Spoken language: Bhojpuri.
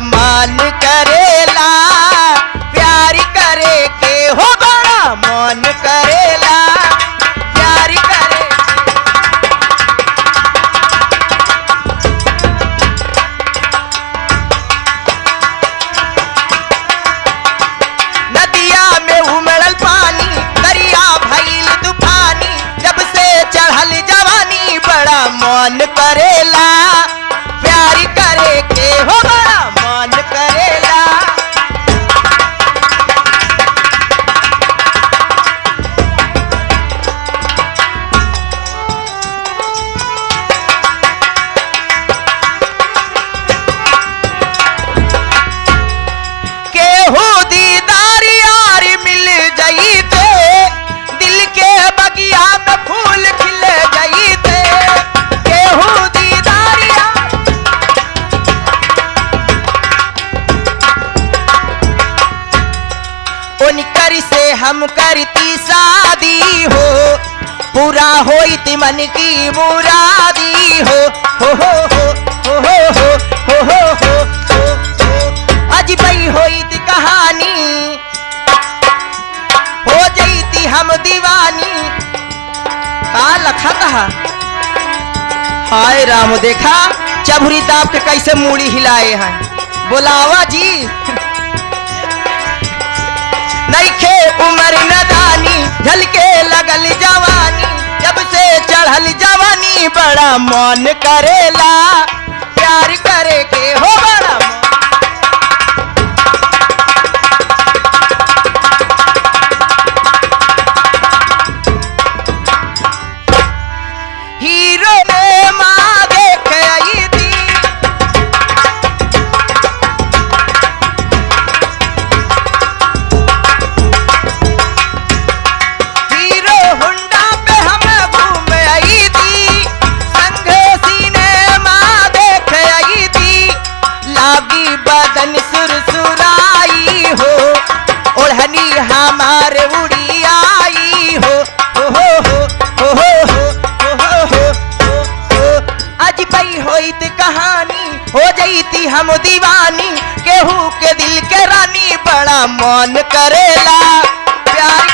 मन करेला प्यार करे के हो बड़ा मन करेला प्यार करे नदिया में उमड़ल पानी दरिया भइल तूफानी जब से चढ़ल जवानी बड़ा मन करेला प्यार करे के हो बड़ा मन करेला केहू दीदार यार मिल जाइते दिल के बगिया में फूल खिल जाइते केहू दीदार यार उनकर से हम करती शादी हो पूरा होइत मन की मुरादी हो हो हो हो हो हो हो हो हो हो अजबई होइत कहानी हो जईती हम दीवानी का लखा कहा हाय राम देखा चबुरी दाब के कैसे मूड़ी हिलाए हैं बोलावा जी नइखे उमर नदानी झलके लगल जवानी जब से चढ़ल जवानी बड़ा मन करेला प्यार करे के हो बड़ा मन हीरो ने माँ देख आई थी हीरो हुंडा पे हम घूम आई थी संग सिनेमा देख आई थी लागी बदन सुरसुराई हो ओढ़नी हमार उड़ी आई हो हो हो हो हो हो हो अजबई होइत कहानी हो जईती हम दीवानी केहू के दिल के रानी बड़ा मन करेला प्यार